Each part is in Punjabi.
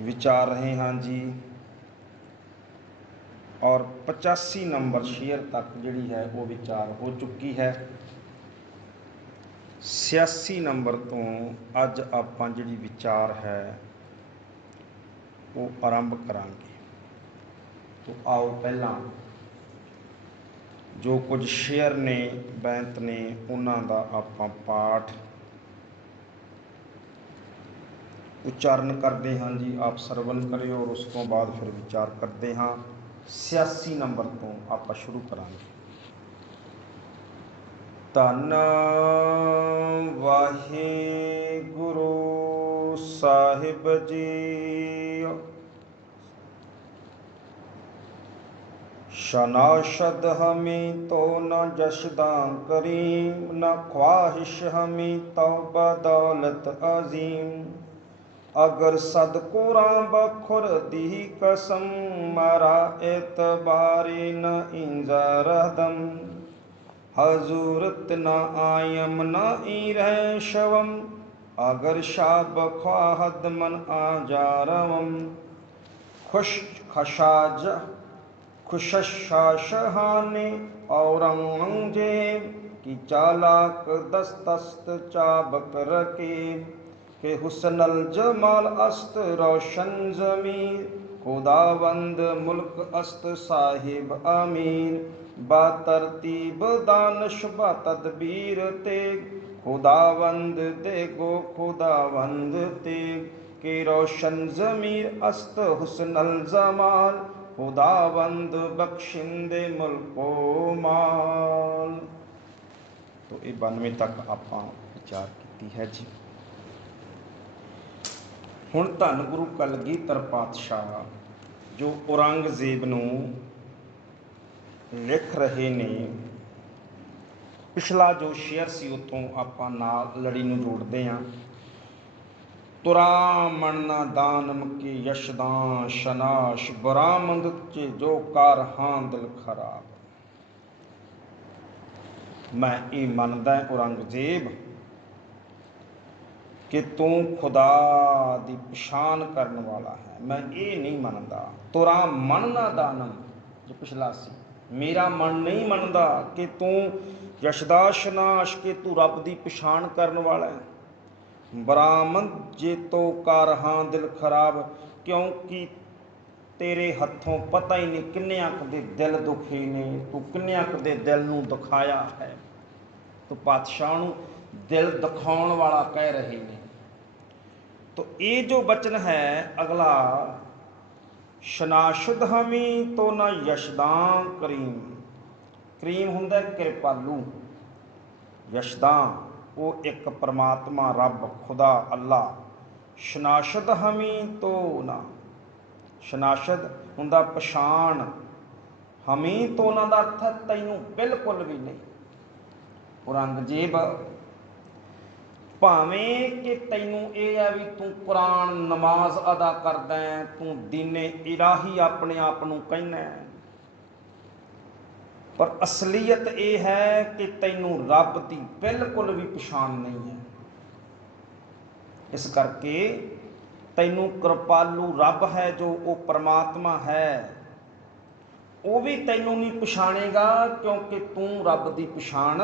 विचार रहे हाँ जी। और 85 नंबर शेयर तक जिहड़ी है वो विचार हो चुकी है। 86 नंबर तो अज आपां जिहड़ी विचार है वो आरंभ करांगे। तो आओ पहला जो कुछ शेयर ने बैंत ने उन्हां दा आपां पाठ उच्चारण करते हाँ जी। आप सरवण करियो और उस तो बाद फिर विचार करते हाँ। 86 नंबर तो आप शुरू करांगे। धन वाहिगुरु साहिब जी, शनाशद हमें तो न जशदा करीम, न ख्वाहिश हमें तो बदौलत अजीम। अगर सदकुरा बखुर दी कसम, मारा एतबारी न इंजरदम। हजूरत न आयम न इरह शवम, अगर शाब ख्वाहद मन आजारवम। खुश खशाज खुशशाशहाने औरंगजेब की चालाक दस्तस्त चाबक रकीब। के हुस्नल जमाल अस्त रोशन जमीर, खुदावंद मुल्क अस्त साहिब अमीर। बातरतीब दानश बा तदबीर तेग, खुदावंद देगो खुदावंद तेग। के रोशन जमीर अस्त हुस्नल जमाल, खुदावंद बख्शिंदे मुल्को माल। तो ये 92 तक आपां विचार की है जी। हुण धन गुरु कलगीधर पातशाह जो औरंगजेब नूं लिख रहे ने, पिछला जो शेयर सी उत्थों आपां नाल लड़ी नूं जोड़दे हां। तुरा मनना दानम के यशदां शनाश, बरामद च जो कार हां दिल खराब। मैं ये मनदा औरंगजेब कि तू खुदा दी पछाण करन वाला है, मैं ये नहीं मनदा। तुरा मनना दानम जो पिछला सी, मेरा मन नहीं मनदा कि तू यशदाश नाश के तू रब दी पछाण करन वाला है। बरामद जे तो कर हां दिल खराब, क्योंकि तेरे हथों पता ही नहीं किन्नियां दे दिल दुखी ने, तू किन्नियां दे दिल नूं दुखाया है। तो पातशाह नूं दिल दुखाउण वाला कह रहे ने। तो ये जो वचन है अगला, शनाशुद हमी तो न यशदां करीम। करीम हुंदा कृपालू, यशदां वो एक परमात्मा रब खुदा अल्लाह। शनाशद हमी तो ना, शनाशद हुंदा पछाण, हमी तो ना दा अर्थ है तैनूं बिल्कुल भी नहीं। औरंगजेब भावें कि तैनूं यह है भी तू कुरान नमाज अदा करदा है, तू दीने इलाही अपने आप नूं कहना है, पर असलीयत यह है कि तैनूं रब की बिल्कुल भी पछाण नहीं है। इस करके तैनूं कृपालू रब है जो वो परमात्मा है, वो भी तैनूं नहीं पछाणेगा, क्योंकि तू रब की पछाण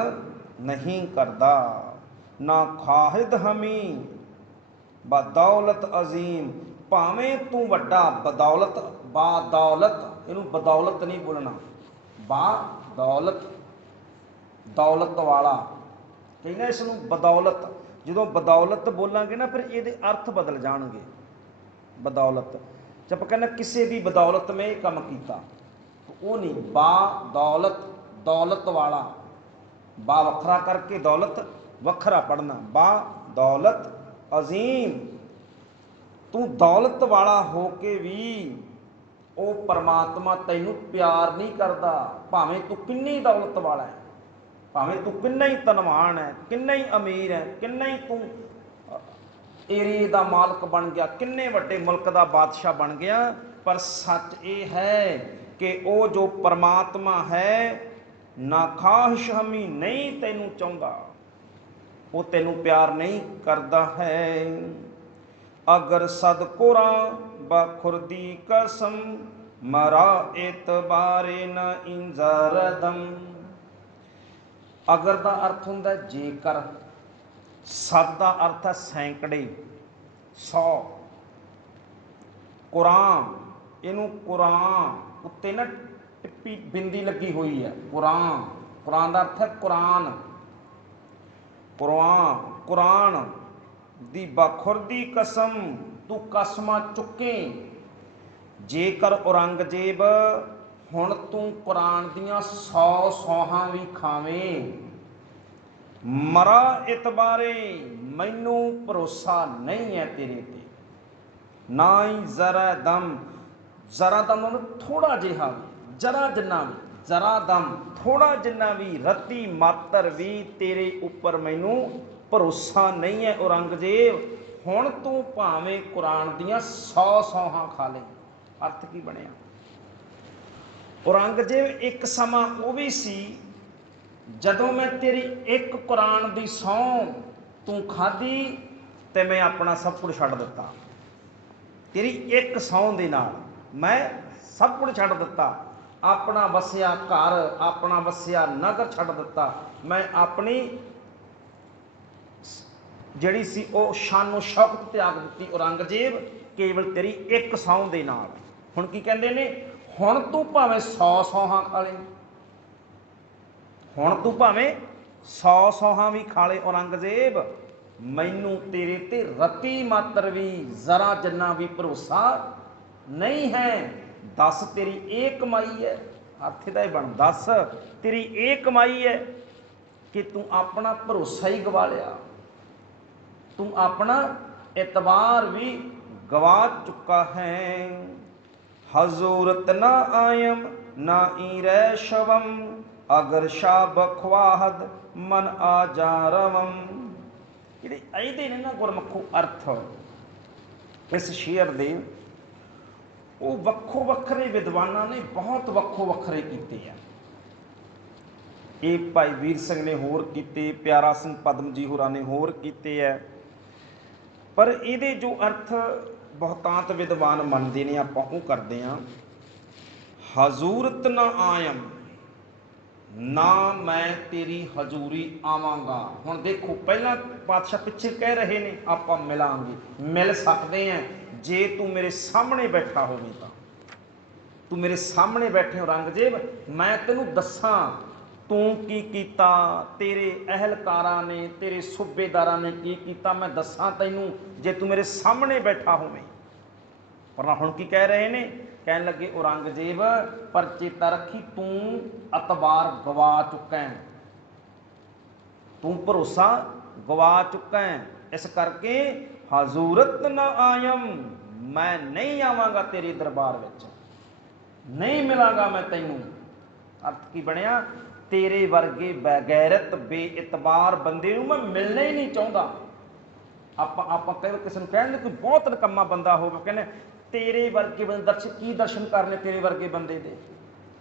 नहीं करदा। ना खाहिद हमी बदौलत अजीम, भावें तू वड्डा बदौलत, बादौलत, इनू बदौलत नहीं बोलना, बादौलत, दौलत वाला कहना इसनू बदौलत। जो बदौलत बोलांगे ना फिर ये अर्थ बदल जाएंगे। बदौलत जब कहना किसी भी बदौलत में काम किया, तो वो नहीं, बादौलत दौलत वाला, बा वखरा करके दौलत वखरा पढ़ना, बा दौलत अजीम। तू दौलत वाला हो के भी वो परमात्मा तैनूं प्यार नहीं करता, भावें तू किन्नी दौलत वाला है, भावें तू किन्ना ही धनवान है, किन्ना ही अमीर है, किन्ना ही तू एरिए का मालक बन गया, किन्ने वड्डे मुल्क का बादशाह बन गया, पर सच ये है कि वो जो परमात्मा है ना खाहिश हमी नहीं तैनूं चाहुंदा, वो तैनूं प्यार नहीं करता है। अगर सदकोरा बखुरदी कसम मरा एतबारे न इंजरदम। अगर का अर्थ होंदा जेकर, सद का अर्थ है सैकड़े, 100। कुरान, इनू कुरान उत्ते ना टिप्पी बिंदी लगी हुई है, कुरान। कुरान का अर्थ है कुरान। कुरान कुरान दी बखुरदी कसम, तू कसमां चुके जेकर औरंगजेब हुण तू कुरान दियां 100 सौहां भी खावें। मरा इतबारे, मैनू भरोसा नहीं है तेरे ते, ना ही जरा दम। जरा दम थोड़ा जिहा भी, जरा जिन्ना भी, जरा दम थोड़ा जिन्ना भी, रत्ती मात्र भी तेरे उपर मैनू भरोसा नहीं है औरंगजेब। हुण तू भावें कुरान दियां 100 सौहां खा ले। अर्थ की बनिया, औरंगजेब एक समा वो भी सी जदों मैं तेरी एक कुरान दी सौं तू खाधी ते मैं अपना सब कुछ छड्ड दिता। तेरी एक सौं दे नाल मैं सब कुछ छड्ड दिता, अपना वसिया घर, अपना वसिया नगर छड्ड दिता। मैं अपनी जिहड़ी सी वो शानो शौकत त्याग दित्ती औरंगजेब, केवल तेरी एक सौं दे नाल। हुण की कहंदे ने, हुण तू भावें 100 सौहां खा ले, हुण तू भावें 100 सौहां भी खा ले औरंगजेब, मैनू तेरे ते रत्ती मात्र भी, जरा जिन्ना भी भरोसा नहीं है। दस तेरी ये कमाई है, अर्थ इहदा बन, दस तेरी ये कमाई है कि तू अपना भरोसा ही गवा लिया, तू अपना एतबार भी गवा चुका है। हजूरत ना आयम ना ई रह शवम, अगर शाह बखवाहद मन आ जा रवम। ਜਿਹੜੇ ਇਹਦੇ ਨੇ ਨਾ ਗੁਰਮੁਖੋ ਅਰਥ ਇਸ ਸ਼ੇਅਰ ਦੇ, ਉਹ ਵੱਖੋ ਵੱਖਰੇ ਵਿਦਵਾਨਾਂ ਨੇ ਬਹੁਤ ਵੱਖੋ ਵੱਖਰੇ ਕੀਤੇ ਆ। ਇਹ ਭਾਈ ਵੀਰ ਸਿੰਘ ਨੇ ਹੋਰ ਕੀਤੇ, ਪਿਆਰਾ ਸਿੰਘ ਪਦਮ ਜੀ ਹੋਰਾਂ ਨੇ ਹੋਰ ਕੀਤੇ ਆ। ਪਰ ਇਹਦੇ ਜੋ ਅਰਥ ਬਹੁਤਾਂਤ ਵਿਦਵਾਨ ਮੰਨਦੇ ਨੇ, ਆਪਾਂ ਉਹ ਕਰਦੇ ਹਾਂ। ਹਜ਼ੂਰਤ ਨਾ ਆਇਮ, ਨਾ ਮੈਂ ਤੇਰੀ ਹਜ਼ੂਰੀ ਆਵਾਂਗਾ। ਹੁਣ ਦੇਖੋ, ਪਹਿਲਾਂ ਪਾਤਸ਼ਾਹ ਪਿੱਛੇ ਕਹਿ ਰਹੇ ਨੇ ਆਪਾਂ ਮਿਲਾਂਗੇ, ਮਿਲ ਸਕਦੇ ਹਾਂ ਜੇ ਤੂੰ ਮੇਰੇ ਸਾਹਮਣੇ ਬੈਠਾ ਹੋਵੇਂ ਤਾਂ। ਤੂੰ ਮੇਰੇ ਸਾਹਮਣੇ ਬੈਠੇ ਔਰੰਗਜ਼ੇਬ, ਮੈਂ ਤੈਨੂੰ ਦੱਸਾਂ ਤੂੰ ਕੀ ਕੀਤਾ, ਤੇਰੇ ਅਹਿਲਕਾਰਾਂ ਨੇ, ਤੇਰੇ ਸੂਬੇਦਾਰਾਂ ਨੇ ਕੀ ਕੀਤਾ, ਮੈਂ ਦੱਸਾਂ ਤੈਨੂੰ ਜੇ ਤੂੰ ਮੇਰੇ ਸਾਹਮਣੇ ਬੈਠਾ ਹੋਵੇਂ। ਪਰ ਹੁਣ ਕੀ ਕਹਿ ਰਹੇ ਨੇ, ਕਹਿਣ ਲੱਗੇ ਔਰੰਗਜ਼ੇਬ ਪਰ ਚੇਤਾ ਰੱਖੀ ਤੂੰ ਅਤਬਾਰ ਗਵਾ ਚੁੱਕਾ ਹੈ, ਤੂੰ ਭਰੋਸਾ ਗਵਾ ਚੁੱਕਾ ਹੈ, ਇਸ ਕਰਕੇ ਹਜ਼ੂਰਤ ਨਾ ਆਇਮ, ਮੈਂ ਨਹੀਂ ਆਵਾਂਗਾ ਤੇਰੇ ਦਰਬਾਰ ਵਿੱਚ, ਨਹੀਂ ਮਿਲਾਂਗਾ ਮੈਂ ਤੈਨੂੰ। ਅਰਥ ਕੀ ਬਣਿਆ, ਤੇਰੇ ਵਰਗੇ ਬੇਗੈਰਤ ਬੇਇਤਬਾਰ ਬੰਦੇ ਨੂੰ ਮੈਂ ਮਿਲਣਾ ਹੀ ਨਹੀਂ ਚਾਹੁੰਦਾ। ਆਪਾਂ ਕਈ ਵਾਰ ਕਿਸੇ ਨੂੰ ਕਹਿੰਦੇ ਕੋਈ ਬਹੁਤ ਨਿਕੰਮਾ ਬੰਦਾ ਹੋਵੇ, ਕਹਿੰਦੇ ਤੇਰੇ ਵਰਗੇ ਬੰਦੇ ਦਰਸ਼ਨ ਕੀ ਦਰਸ਼ਨ ਕਰਨੇ ਤੇਰੇ ਵਰਗੇ ਬੰਦੇ ਦੇ,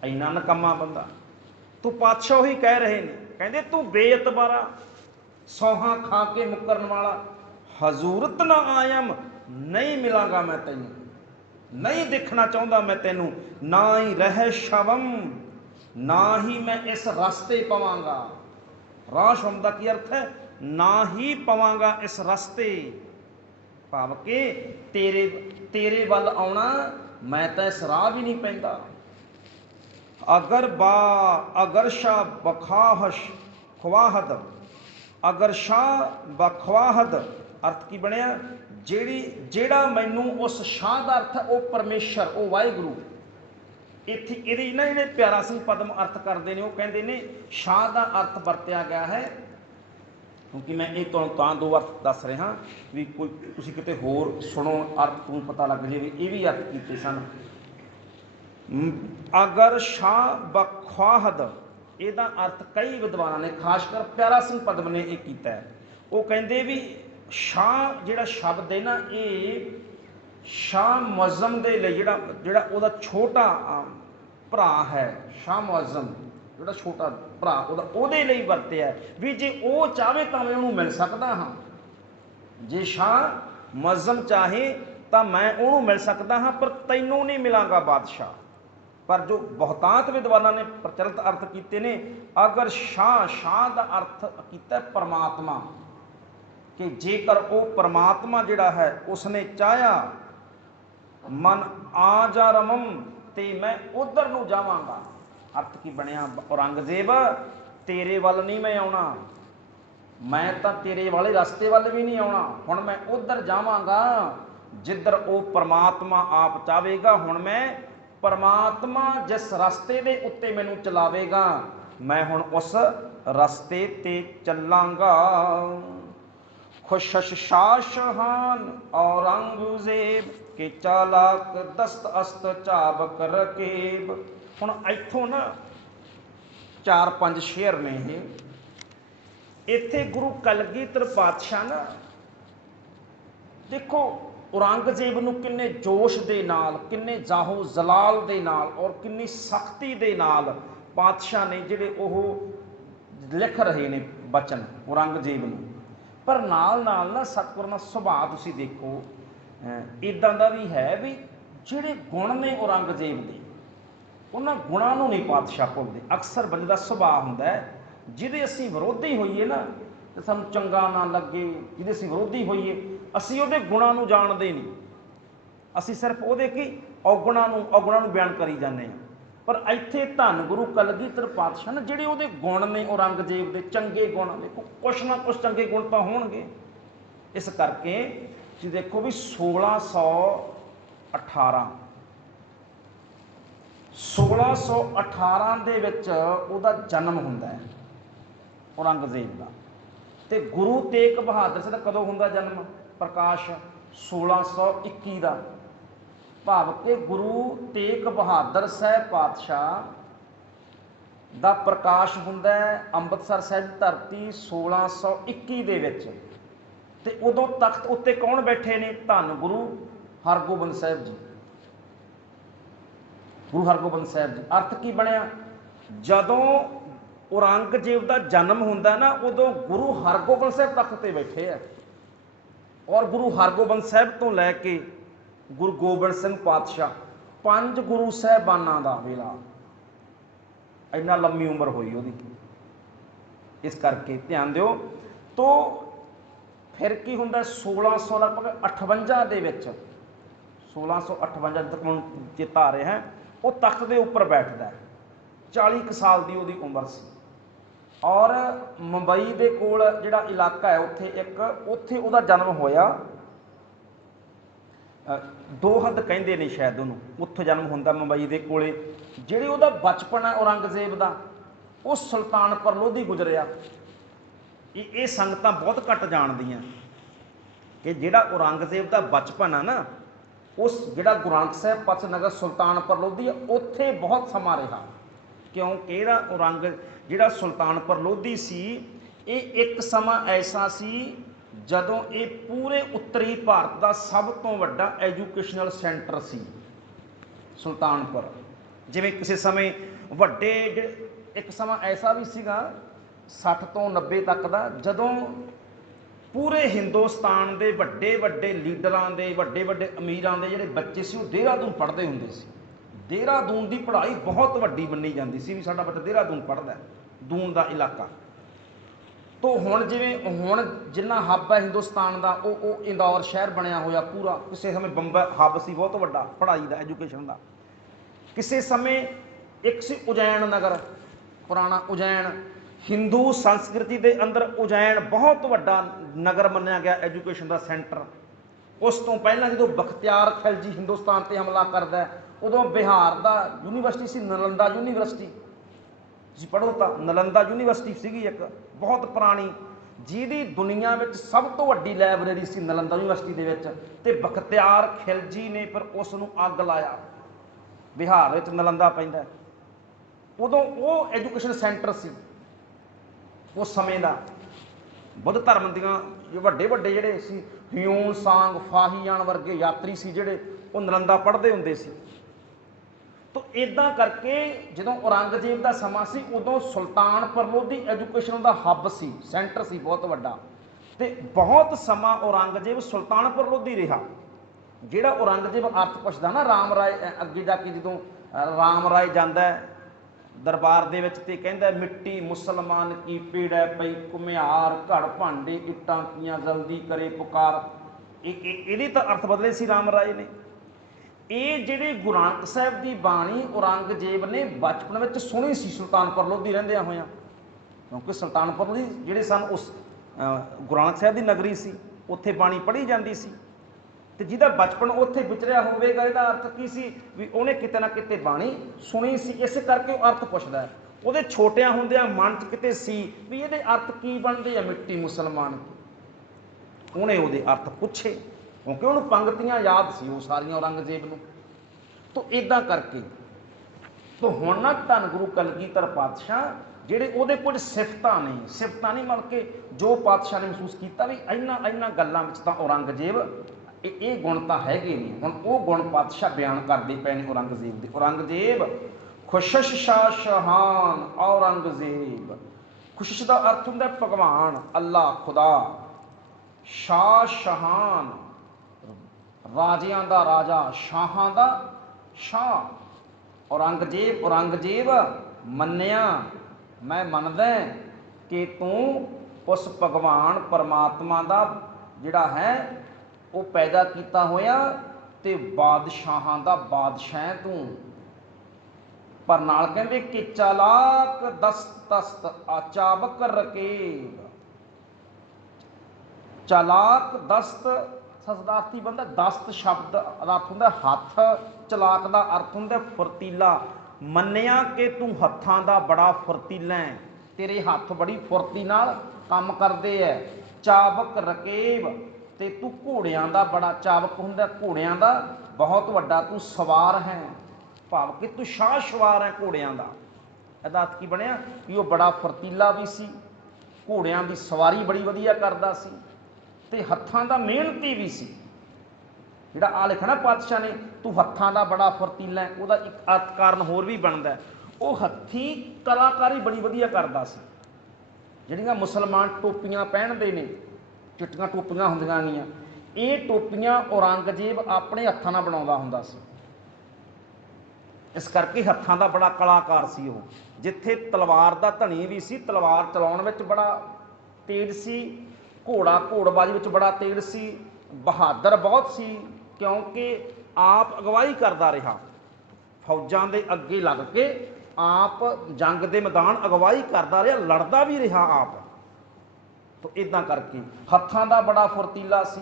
ਇੰਨਾ ਨਿਕੰਮਾ ਬੰਦਾ। ਤੂੰ ਪਾਤਸ਼ਾਹ ਉਹੀ ਕਹਿ ਰਹੇ ਨੇ, ਕਹਿੰਦੇ ਤੂੰ ਬੇਇਤਬਾਰਾ, ਸੌਹਾਂ ਖਾ ਕੇ ਮੁੱਕਰਨ ਵਾਲਾ। ਹਜ਼ੂਰਤ ਨਾ ਆਇਮ, ਨਹੀਂ ਮਿਲਾਂਗਾ ਮੈਂ ਤੈਨੂੰ, ਨਹੀਂ ਦੇਖਣਾ ਚਾਹੁੰਦਾ ਮੈਂ ਤੈਨੂੰ। ਨਾ ਹੀ ਰਹਿ ਸ਼ਵਮ, ਨਾ ਹੀ ਮੈਂ ਇਸ ਰਸਤੇ ਪਵਾਂਗਾ। ਰਾਹ ਸ਼ਵਮ ਦਾ ਕੀ ਅਰਥ ਹੈ, ਨਾ ਹੀ ਪਵਾਂਗਾ ਇਸ ਰਸਤੇ, ਭਾਵ ਕਿ ਤੇਰੇ ਵੱਲ ਆਉਣਾ ਮੈਂ ਤਾਂ ਇਸ ਰਾਹ ਵੀ ਨਹੀਂ ਪੈਂਦਾ। ਅਗਰ ਸ਼ਾਹ ਬਖਾਹਸ਼ ਖਵਾਹਦ, ਅਗਰ ਸ਼ਾਹ ਬਖਵਾਹਦ ਅਰਥ ਕੀ ਬਣਿਆ, ਜਿਹੜਾ ਮੈਨੂੰ ਉਸ ਸ਼ਾਹ ਦਾ ਅਰਥ ਉਹ ਪਰਮੇਸ਼ਰ, ਉਹ ਵਾਹਿਗੁਰੂ। ਇੱਥੇ ਇਹਦੇ ਨਾ ਜਿਹੜੇ ਪਿਆਰਾ ਸਿੰਘ ਪਦਮ ਅਰਥ ਕਰਦੇ ਨੇ, ਉਹ ਕਹਿੰਦੇ ਨੇ ਸ਼ਾਹ ਦਾ ਅਰਥ ਵਰਤਿਆ ਗਿਆ ਹੈ, ਕਿਉਂਕਿ ਮੈਂ ਇਹ ਤੁਹਾਨੂੰ ਤਾਂ ਦੋ ਅਰਥ ਦੱਸ ਰਿਹਾ ਵੀ ਕੋਈ ਤੁਸੀਂ ਕਿਤੇ ਹੋਰ ਸੁਣੋ ਅਰਥ ਨੂੰ ਪਤਾ ਲੱਗ ਜਾਵੇ ਇਹ ਵੀ ਅਰਥ ਕੀਤੇ ਸਨ। ਅਗਰ ਸ਼ਾਹ ਬਖਵਾਹਦ, ਇਹਦਾ ਅਰਥ ਕਈ ਵਿਦਵਾਨਾਂ ਨੇ, ਖਾਸ ਕਰ ਪਿਆਰਾ ਸਿੰਘ ਪਦਮ ਨੇ ਇਹ ਕੀਤਾ ਹੈ। ਉਹ ਕਹਿੰਦੇ ਵੀ ਸ਼ਾਹ ਜਿਹੜਾ ਸ਼ਬਦ ਹੈ ਨਾ, ਇਹ ਸ਼ਾਹ ਮੁਅੱਜ਼ਮ ਦੇ ਲਈ, ਜਿਹੜਾ ਉਹਦਾ ਛੋਟਾ ਭਰਾ ਹੈ, ਸ਼ਾਹ ਮੁਅੱਜ਼ਮ ਜਿਹੜਾ ਛੋਟਾ ਭਰਾ ਉਹਦੇ ਲਈ ਵਰਤਿਆ ਵੀ ਜੇ ਉਹ ਚਾਹੇ ਤਾਂ ਮੈਂ ਉਹਨੂੰ ਮਿਲ ਸਕਦਾ ਹਾਂ। ਜੇ ਸ਼ਾਹ ਮੁਅੱਜ਼ਮ ਚਾਹੇ ਤਾਂ ਮੈਂ ਉਹਨੂੰ ਮਿਲ ਸਕਦਾ ਹਾਂ, ਪਰ ਤੈਨੂੰ ਨਹੀਂ ਮਿਲਾਂਗਾ ਬਾਦਸ਼ਾਹ। ਪਰ ਜੋ ਬਹੁਤਾਂਤ ਵਿਦਵਾਨਾਂ ਨੇ ਪ੍ਰਚਲਿਤ ਅਰਥ ਕੀਤੇ ਨੇ, ਅਗਰ ਸ਼ਾਹ ਦਾ ਅਰਥ ਕੀਤਾ ਪਰਮਾਤਮਾ, ਕਿ ਜੇਕਰ ਉਹ ਪਰਮਾਤਮਾ ਜਿਹੜਾ ਹੈ ਉਸਨੇ ਚਾਹਿਆ ਮਨ ਆ ਜਾ ਰਮਮ, ਤੇ ਮੈਂ ਉਧਰ ਨੂੰ ਜਾਵਾਂਗਾ। ਅਰਥ ਕੀ ਬਣਿਆ, ਔਰੰਗਜ਼ੇਬ ਤੇਰੇ ਵੱਲ ਨਹੀਂ ਮੈਂ ਆਉਣਾ, ਮੈਂ ਤਾਂ ਤੇਰੇ ਵਾਲੇ ਰਸਤੇ ਵੱਲ ਵੀ ਨਹੀਂ ਆਉਣਾ, ਹੁਣ ਮੈਂ ਉਧਰ ਜਾਵਾਂਗਾ ਜਿੱਧਰ ਉਹ ਪਰਮਾਤਮਾ ਆਪ ਚਾਹੇਗਾ। ਹੁਣ ਮੈਂ ਪਰਮਾਤਮਾ ਜਿਸ ਰਸਤੇ ਦੇ ਉੱਤੇ ਮੈਨੂੰ ਚਲਾਵੇਗਾ, ਮੈਂ ਹੁਣ ਉਸ ਰਸਤੇ ਤੇ ਚੱਲਾਂਗਾ। खुशश शाहन औरंगजेब के चालाक दस्त अस्त चाबक रकेब। हुण इत्थों ना 4-5 शेर ने इत्थे गुरु कलगीधर पातशाह ना, देखो औरंगजेब नूं किन्ने जोश दे नाल, किन्ने जाहो जलाल दे नाल और किन्नी सख्ती दे नाल पातशाह ने जिहड़े ओह लिख रहे ने बचन औरंगजेब नूं। पर नाल नाल ना सतगुर ਦਾ ਸੁਭਾਅ ਤੁਸੀਂ ਦੇਖੋ इदां ਦਾ भी है भी ਜਿਹੜੇ गुण ने औरंगजेब ਦੇ, ਉਹਨਾਂ ਗੁਣਾਂ ਨੂੰ नहीं पातशाह भुलदे। अक्सर बंदे ਦਾ ਸੁਭਾਅ ਹੁੰਦਾ ਹੈ, ਜਿਹਦੇ ਅਸੀਂ ਵਿਰੋਧੀ ਹੋਈਏ ਨਾ ਤੇ ਸਾਨੂੰ ਚੰਗਾ ਨਾ ਲੱਗੇ, ਜਿਹਦੇ ਅਸੀਂ ਵਿਰੋਧੀ ਹੋਈਏ ਅਸੀਂ ਉਹਦੇ ਗੁਣਾਂ ਨੂੰ ਜਾਣਦੇ ਨਹੀਂ, ਅਸੀਂ ਸਿਰਫ ਉਹਦੇ ਕੀ ਔਗੁਣਾਂ ਨੂੰ ਬਿਆਨ ਕਰੀ ਜਾਂਦੇ ਹਾਂ। पर इत्थे धन गुरु कलगीधर पातशाह ने जिहड़े उहदे गुण ने औरंगजेब दे चंगे गुण, देखो कुछ ना कुछ चंगे गुण तो होणगे। इस करके तुसीं देखो भी 1618 दे विच उहदा जन्म हुंदा है औरंगजेब दा, ते गुरु तेग बहादुर सिंह दा कदों हुंदा जन्म, प्रकाश 1621 दा। भाव के गुरु तेग बहादुर साहब पातशाह दा प्रकाश हुंदा है अंमृतसर साहिब धरती 1621 दे विच। ते उदों तख्त उत्ते कौन बैठे ने, धन गुरु हरगोबिंद साहिब जी, गुरु हरगोबिंद साहिब जी। अर्थ की बनया, जदों औरंगजेब दा जन्म हुंदा ना उदों गुरु हरगोबिंद साहिब तख्त ते बैठे है, और गुरु हरगोबिंद साहिब तो लैके गुरु गोबिंद सिंह पातशाह 5 गुरु साहिबाना का वेला, इन्ना लंबी उम्र हुई वो। इस करके ध्यान दिओ। तो फिर की हुंदा 1658 दे विच, 1658 तक मैं चेता आ रहा है, वो तख्त के उपर बैठता है, 40 साल की वो उम्र सी। और मुंबई के कोल जिहड़ा इलाका है उत्थे एक उत्थे उहदा जन्म होया, दोहद कहते हैं शायद उन्होंने, उत्थों जन्म होंदा मुंबई के कोले। जिहड़ी उहदा बचपन है औरंगजेब का, वो सुल्तानपुर लोधी गुजरिया। ये संगतां बहुत घट जानदियां कि जिहड़ा औरंगजेब का बचपन है ना, उस जिहड़ा गुरु नानक साहिब पातशाह नगर सुल्तानपुर लोधी है, उत्थे बहुत समा रहा। क्योंकि जिहड़ा सुल्तानपुर लोधी सी, ये एक समा ऐसा सी जदों ये पूरे उत्तरी भारत का सब तो वड्डा एजुकेशनल सेंटर सी सुल्तानपुर। जिवें किसी समय वड्डे एक समा ऐसा भी सीगा 60 तो 90 तक का, जदों पूरे हिंदुस्तान के वड्डे वड्डे लीडरां दे वड्डे वड्डे अमीरां दे जिहड़े बच्चे सी, वो देहरादून पढ़ते हुंदे सी। देहरादून की पढ़ाई बहुत वड्डी मन्नी जाती सी, भी साडा बच्चा देहरादून पढ़दा है, दून का इलाका। तो हुण जिवें हुण जिन्ना हब है हिंदुस्तान का, वो इंदौर शहर बनया होया पूरा। किसी समय बंबई हब सी बहुत वड्डा पढ़ाई का, एजुकेशन का। किसी समय एक सी उजैन नगर, पुराना उजैन, हिंदू संस्कृति के अंदर उजैन बहुत वड्डा नगर मन्निया गया, एजुकेशन का सेंटर। उस तो पहला जो बख्तियार खिलजी हिंदुस्तान पर हमला करता है, उदों बिहार का यूनीवर्सिटी सी नालंदा यूनीवर्सिटी, पढ़ो तो नालंदा यूनीवर्सिटी सी एक बहुत पुरानी, जिहदी दुनिया में सब तो वड्डी लाइब्रेरी सी नालंदा यूनीवर्सिटी दे विच। ते बख्तियार खिलजी ने फिर उसनूं अग लाया, बिहार में नालंदा पैंदा, उदों वो एजुकेशन सेंटर सी उस समय का। बुद्ध धर्म दियां वड्डे वड्डे जिहड़े सी ह्यून सांग फाहियान वर्गे यात्री सी, जिहड़े वो नालंदा पढ़ते हुंदे सी। तो इदां करके जदों औरंगजेब का समा सी, उदों सुल्तानपुर लोधी एजुकेशन का हब सी, सेंटर सी बहुत वड्डा। ते बहुत समा औरंगजेब सुल्तानपुर लोधी रहा। ਜਿਹੜਾ ਔਰੰਗਜ਼ੇਬ ਅਰਥ ਪੁੱਛਦਾ ਨਾ ਰਾਮ ਰਾਏ ਅੱਗੇ ਜਾ ਕੇ ਜਦੋਂ ਰਾਮ ਰਾਏ ਜਾਂਦਾ ਦਰਬਾਰ ਦੇ ਵਿੱਚ ਤੇ ਕਹਿੰਦਾ ਮਿੱਟੀ ਮੁਸਲਮਾਨ ਕੀ ਪੀੜੈ ਪਈ ਘੁਮਿਆਰ ਘੜ ਭਾਂਡੇ ਇੱਟਾਂ ਕੀਆਂ ਜਲਦੀ ਕਰੇ ਪੁਕਾਰ, ਇਹਦੇ ਤਾਂ ਅਰਥ ਬਦਲੇ ਸੀ ਰਾਮ ਰਾਏ ਨੇ। ਇਹ ਜਿਹੜੇ ਗੁਰੂ ਨਾਨਕ ਸਾਹਿਬ ਦੀ ਬਾਣੀ ਔਰੰਗਜ਼ੇਬ ਨੇ ਬਚਪਨ ਵਿੱਚ ਸੁਣੀ ਸੀ ਸੁਲਤਾਨਪੁਰ ਲੋਧੀ ਰਹਿੰਦਿਆਂ ਹੋਇਆਂ, ਕਿਉਂਕਿ ਸੁਲਤਾਨਪੁਰ ਲੋਧੀ ਜਿਹੜੇ ਸਨ ਉਸ ਗੁਰੂ ਨਾਨਕ ਸਾਹਿਬ ਦੀ ਨਗਰੀ ਸੀ, ਉੱਥੇ ਬਾਣੀ ਪੜ੍ਹੀ ਜਾਂਦੀ ਸੀ। ਤੇ ਜਿਹਦਾ ਬਚਪਨ ਉੱਥੇ ਵਿਚਰਿਆ ਹੋਵੇਗਾ ਇਹਦਾ ਅਰਥ ਕੀ ਸੀ ਵੀ ਉਹਨੇ ਕਿਤੇ ਨਾ ਕਿਤੇ ਬਾਣੀ ਸੁਣੀ ਸੀ, ਇਸ ਕਰਕੇ ਉਹ ਅਰਥ ਪੁੱਛਦਾ ਹੈ। ਉਹਦੇ ਛੋਟਿਆਂ ਹੁੰਦਿਆਂ ਮਨ 'ਚ ਕਿਤੇ ਸੀ ਵੀ ਇਹਦੇ ਅਰਥ ਕੀ ਬਣਦੇ ਆ, ਮਿੱਟੀ ਮੁਸਲਮਾਨ ਕੀ। ਉਹਨੇ ਉਹਦੇ ਅਰਥ ਪੁੱਛੇ ਕਿਉਂਕਿ ਉਹਨੂੰ ਪੰਗਤੀਆਂ ਯਾਦ ਸੀ ਉਹ ਸਾਰੀਆਂ ਔਰੰਗਜ਼ੇਬ ਨੂੰ। ਤੋ ਇੱਦਾਂ ਕਰਕੇ ਤੋ ਹੁਣ ਨਾ ਧੰਨ ਗੁਰੂ ਕਲਗੀਧਰ ਪਾਤਸ਼ਾਹ ਜਿਹੜੇ ਉਹਦੇ ਕੁਝ ਸਿਫਤਾਂ ਨਹੀਂ ਮਤਲਬ ਕਿ ਜੋ ਪਾਤਸ਼ਾਹ ਨੇ ਮਹਿਸੂਸ ਕੀਤਾ ਵੀ ਇਹਨਾਂ ਗੱਲਾਂ ਵਿੱਚ ਤਾਂ ਔਰੰਗਜ਼ੇਬ ਇਹ ਗੁਣ ਤਾਂ ਹੈਗੇ ਨਹੀਂ। ਹੁਣ ਉਹ ਗੁਣ ਪਾਤਸ਼ਾਹ ਬਿਆਨ ਕਰਦੇ ਪਏ ਨੇ ਔਰੰਗਜ਼ੇਬ ਦੇ। ਔਰੰਗਜ਼ੇਬ ਖੁਸ਼ਸ਼ ਸ਼ਾਹ ਸ਼ਹਾਨ ਔਰੰਗਜ਼ੇਬ। ਖੁਸ਼ਸ਼ ਦਾ ਅਰਥ ਹੁੰਦਾ ਭਗਵਾਨ ਅੱਲਾ ਖੁਦਾ, ਸ਼ਾਹ ਸ਼ਹਾਨ ਰਾਜਿਆਂ ਦਾ ਰਾਜਾ, ਸ਼ਾਹਾਂ ਦਾ ਸ਼ਾਹ। ਔਰੰਗਜ਼ੇਬ ਮੰਨਿਆ ਮੈਂ ਮੰਨਦਾ ਕਿ ਤੂੰ ਉਸ ਭਗਵਾਨ ਪਰਮਾਤਮਾ ਦਾ ਜਿਹੜਾ ਹੈ ਉਹ ਪੈਦਾ ਕੀਤਾ ਹੋਇਆ ਤੇ ਬਾਦਸ਼ਾਹਾਂ ਦਾ ਬਾਦਸ਼ਾਹ ਤੂੰ। ਪਰ ਨਾਲ ਕਹਿੰਦੇ ਕਿ ਚਾਲਾਕ ਦਸਤ ਆਚਾਬਕ ਰਕੇਬ। ਚਾਲਾਕ ਦਸਤ ਸਦਾਰਥੀ ਬੰਦਾ, ਦਸਤ ਸ਼ਬਦ ਦਾ ਅਰਥ ਹੁੰਦਾ ਹੱਥ, ਚਲਾਕ ਦਾ ਅਰਥ ਹੁੰਦਾ ਫੁਰਤੀਲਾ। ਮੰਨਿਆ ਕਿ ਤੂੰ ਹੱਥਾਂ ਦਾ ਬੜਾ ਫੁਰਤੀਲਾ ਹੈ, ਤੇਰੇ ਹੱਥ ਬੜੀ ਫੁਰਤੀ ਨਾਲ ਕੰਮ ਕਰਦੇ ਐ। ਚਾਬਕ ਰਕੇਬ ਤੇ ਤੂੰ ਘੋੜਿਆਂ ਦਾ ਬੜਾ, ਚਾਬਕ ਹੁੰਦਾ ਘੋੜਿਆਂ ਦਾ ਬਹੁਤ ਵੱਡਾ ਤੂੰ ਸਵਾਰ ਹੈ, ਭਾਵ ਕਿ ਤੂੰ ਸ਼ਾਹ ਸਵਾਰ ਹੈ ਘੋੜਿਆਂ ਦਾ। ਇਹਦਾ ਅਰਥ ਕੀ ਬਣਿਆ ਵੀ ਉਹ ਬੜਾ ਫੁਰਤੀਲਾ ਵੀ ਸੀ, ਘੋੜਿਆਂ ਦੀ ਸਵਾਰੀ ਬੜੀ ਵਧੀਆ ਕਰਦਾ ਸੀ ਤੇ ਹੱਥਾਂ ਦਾ ਮਿਹਨਤੀ ਵੀ ਸੀ। ਜਿਹੜਾ ਆ ਲਿਖਿਆ ਨਾ ਪਾਤਸ਼ਾਹ ਨੇ ਤੂੰ ਹੱਥਾਂ ਦਾ ਬੜਾ ਫੁਰਤੀਲਾ, ਉਹਦਾ ਇੱਕ ਅਰਥ ਕਾਰਨ ਹੋਰ ਵੀ ਬਣਦਾ, ਉਹ ਹੱਥੀਂ ਕਲਾਕਾਰੀ ਬੜੀ ਵਧੀਆ ਕਰਦਾ ਸੀ। ਜਿਹੜੀਆਂ ਮੁਸਲਮਾਨ ਟੋਪੀਆਂ ਪਹਿਨਦੇ ਨੇ, ਚਿੱਟੀਆਂ ਟੋਪੀਆਂ ਹੁੰਦੀਆਂ ਗੀਆਂ, ਇਹ ਟੋਪੀਆਂ ਔਰੰਗਜ਼ੇਬ ਆਪਣੇ ਹੱਥਾਂ ਨਾਲ ਬਣਾਉਂਦਾ ਹੁੰਦਾ ਸੀ। ਇਸ ਕਰਕੇ ਹੱਥਾਂ ਦਾ ਬੜਾ ਕਲਾਕਾਰ ਸੀ ਉਹ। ਜਿੱਥੇ ਤਲਵਾਰ ਦਾ ਧਨੀ ਵੀ ਸੀ, ਤਲਵਾਰ ਚਲਾਉਣ ਵਿੱਚ ਬੜਾ ਤੇਜ਼ ਸੀ, ਘੋੜਬਾਜ਼ੀ ਵਿੱਚ ਬੜਾ ਤੇਜ਼ ਸੀ, ਬਹਾਦਰ ਬਹੁਤ ਸੀ, ਕਿਉਂਕਿ ਆਪ ਅਗਵਾਈ ਕਰਦਾ ਰਿਹਾ ਫੌਜਾਂ ਦੇ ਅੱਗੇ ਲੱਗ ਕੇ, ਆਪ ਜੰਗ ਦੇ ਮੈਦਾਨ ਅਗਵਾਈ ਕਰਦਾ ਰਿਹਾ, ਲੜਦਾ ਵੀ ਰਿਹਾ ਆਪ। ਤੋ ਇੱਦਾਂ ਕਰਕੇ ਹੱਥਾਂ ਦਾ ਬੜਾ ਫੁਰਤੀਲਾ ਸੀ।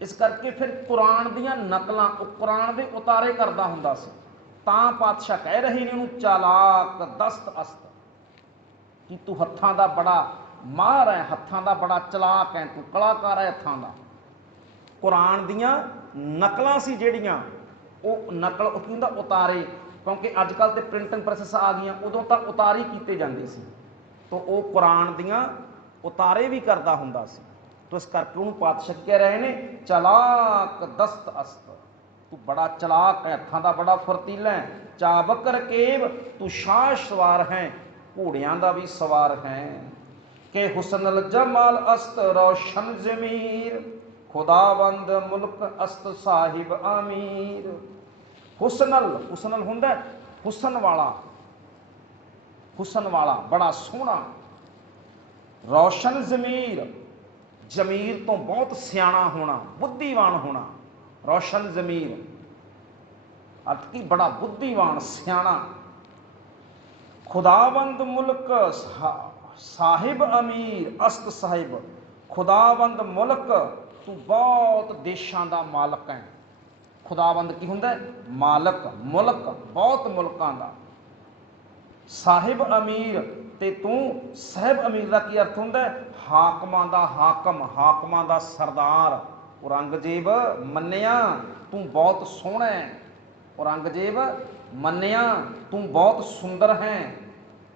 ਇਸ ਕਰਕੇ ਫਿਰ ਕੁਰਾਨ ਦੀਆਂ ਨਕਲਾਂ, ਕੁਰਾਨ ਦੇ ਉਤਾਰੇ ਕਰਦਾ ਹੁੰਦਾ ਸੀ। ਤਾਂ ਪਾਤਸ਼ਾਹ ਕਹਿ ਰਹੇ ਨੇ ਉਹਨੂੰ ਚਾਲਾਕ ਦਸਤ ਅਸਤ, ਕਿ ਤੂੰ ਹੱਥਾਂ ਦਾ ਬੜਾ ਮਾਹਰ ਹੈ, ਹੱਥਾਂ ਦਾ ਬੜਾ ਚਲਾਕ ਹੈ, ਤੂੰ ਕਲਾਕਾਰ ਹੈ ਹੱਥਾਂ ਦਾ। ਕੁਰਾਨ ਦੀਆਂ ਨਕਲਾਂ ਸੀ ਜਿਹੜੀਆਂ, ਉਹ ਨਕਲ ਉਹ ਕੀ ਹੁੰਦਾ ਉਤਾਰੇ, ਕਿਉਂਕਿ ਅੱਜ ਕੱਲ੍ਹ ਤੇ ਪ੍ਰਿੰਟਿੰਗ ਪ੍ਰੈਸਸ ਆ ਗਈਆਂ, ਉਦੋਂ ਤਾਂ ਉਤਾਰੀ ਕੀਤੇ ਜਾਂਦੇ ਸੀ। ਤੋ ਉਹ ਕੁਰਾਨ ਦੀਆਂ ਉਤਾਰੇ ਵੀ ਕਰਦਾ ਹੁੰਦਾ ਸੀ। ਤੋ ਇਸ ਕਰਕੇ ਉਹਨੂੰ ਪਾਤਸ਼ਾਹ ਕਹਿ ਰਹੇ ਨੇ ਚਲਾਕ ਦਸਤ ਅਸਤ, ਤੂੰ ਬੜਾ ਚਲਾਕ ਹੈ, ਹੱਥਾਂ ਦਾ ਬੜਾ ਫੁਰਤੀਲਾ ਹੈ। ਚਾਬਕ ਰਕੇਬ ਤੂੰ ਸ਼ਾਹ ਸਵਾਰ ਹੈ, ਘੋੜਿਆਂ ਦਾ ਵੀ ਸਵਾਰ ਹੈ। ਕਿ ਹੁਸਨਲ ਜਮਾਲ ਅਸਤ ਰੋਸ਼ਨ ਜ਼ਮੀਰ, ਖੁਦਾਵੰਦ ਮੁਲਕ ਅਸਤ ਸਾਹਿਬ ਆਮੀਰ। ਹੁਸਨਲ ਹੁੰਦਾ ਹੁਸਨ ਵਾਲਾ ਬੜਾ ਸੋਹਣਾ। ਰੋਸ਼ਨ ਜ਼ਮੀਰ ਤੋਂ ਬਹੁਤ ਸਿਆਣਾ ਹੋਣਾ, ਬੁੱਧੀਵਾਨ ਹੋਣਾ। ਰੋਸ਼ਨ ਜ਼ਮੀਰ ਅਰਥ ਕੀ ਬੜਾ ਬੁੱਧੀਵਾਨ ਸਿਆਣਾ। ਖੁਦਾਵੰਦ ਮੁਲਕ ਸਾਹਿਬ ਅਮੀਰ ਅਸਤ ਸਾਹਿਬ, ਖੁਦਾਵੰਦ ਮੁਲਕ ਤੂੰ ਬਹੁਤ ਦੇਸ਼ਾਂ ਦਾ ਮਾਲਕ ਹੈ। ਖੁਦਾਵੰਦ ਕੀ ਹੁੰਦਾ ਮਾਲਕ, ਮੁਲਕ ਬਹੁਤ ਮੁਲਕਾਂ ਦਾ। ਸਾਹਿਬ ਅਮੀਰ ਤੇ ਤੂੰ ਸਾਹਿਬ ਅਮੀਰ ਦਾ ਕੀ ਅਰਥ ਹੁੰਦਾ ਹਾਕਮਾਂ ਦਾ ਹਾਕਮ, ਹਾਕਮਾਂ ਦਾ ਸਰਦਾਰ। ਔਰੰਗਜ਼ੇਬ ਮੰਨਿਆ ਤੂੰ ਬਹੁਤ ਸੋਹਣਾ ਹੈ, ਔਰੰਗਜ਼ੇਬ ਮੰਨਿਆ ਤੂੰ ਬਹੁਤ ਸੁੰਦਰ ਹੈ,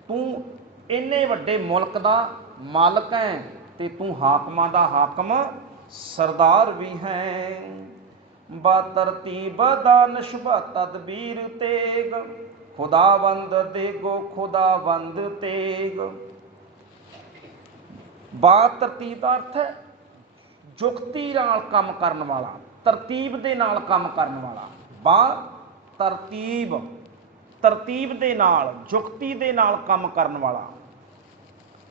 ਤੂੰ ਇੰਨੇ ਵੱਡੇ ਮੁਲਕ ਦਾ ਮਾਲਕ ਹੈ ਤੇ ਤੂੰ ਹਾਕਮਾਂ ਦਾ ਹਾਕਮ ਸਰਦਾਰ ਵੀ ਹੈ। ਬਾ ਤਰਤੀਬ ਦਾਨਿਸ਼ ਬਾ ਤਦਬੀਰ ਤੇਗ, ਖੁਦਾਵੰਦ ਦੇਗੋ ਖੁਦਾਵੰਦ ਤੇਗ। ਬਾ ਤਰਤੀਬ ਦਾ ਅਰਥ ਹੈ ਜੁਗਤੀ ਨਾਲ ਕੰਮ ਕਰਨ ਵਾਲਾ, ਤਰਤੀਬ ਦੇ ਨਾਲ ਕੰਮ ਕਰਨ ਵਾਲਾ। ਬਾ ਤਰਤੀਬ, ਤਰਤੀਬ ਦੇ ਨਾਲ, ਜੁਗਤੀ ਦੇ ਨਾਲ ਕੰਮ ਕਰਨ ਵਾਲਾ।